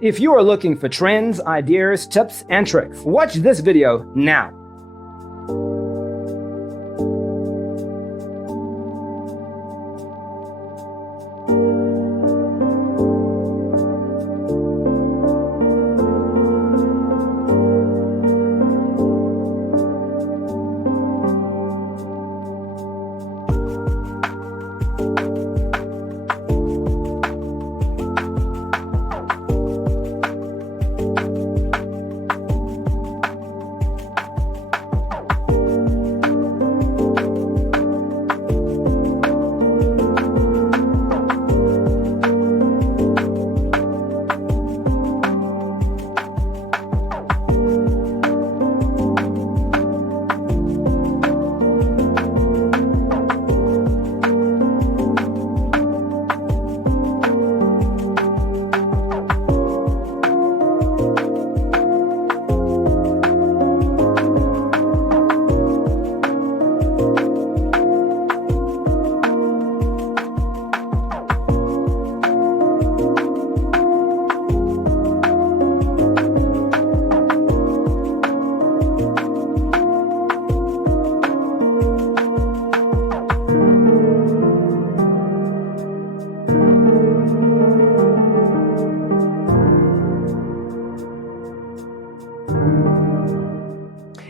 If you are looking for trends, ideas, tips, and tricks, watch this video now.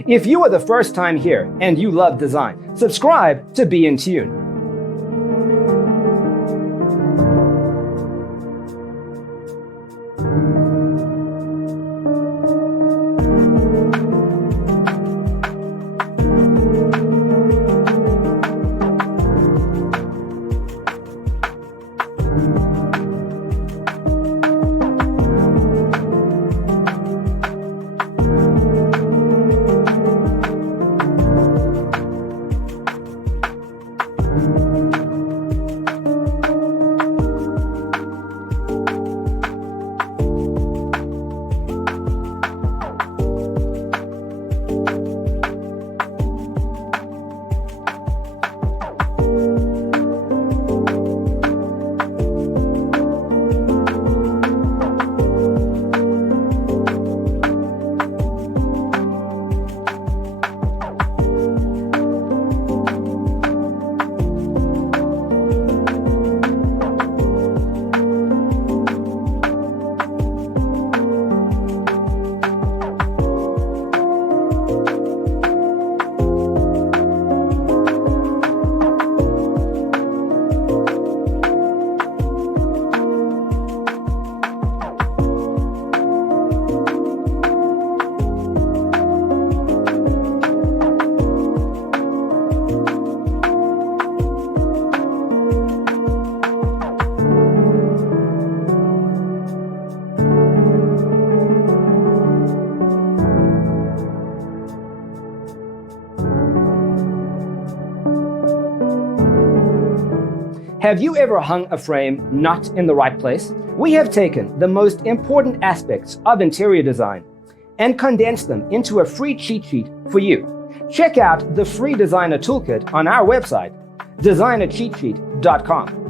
If you are the first time here and you love design, subscribe to be in tune. Have you ever hung a frame not in the right place? We have taken the most important aspects of interior design and condensed them into a free cheat sheet for you. Check out the free designer toolkit on our website, designercheatsheet.com.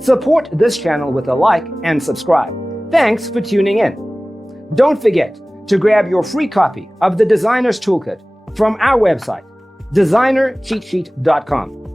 Support this channel with a like and subscribe. Thanks for tuning in. Don't forget to grab your free copy of the Designer's Toolkit from our website, designercheatsheet.com.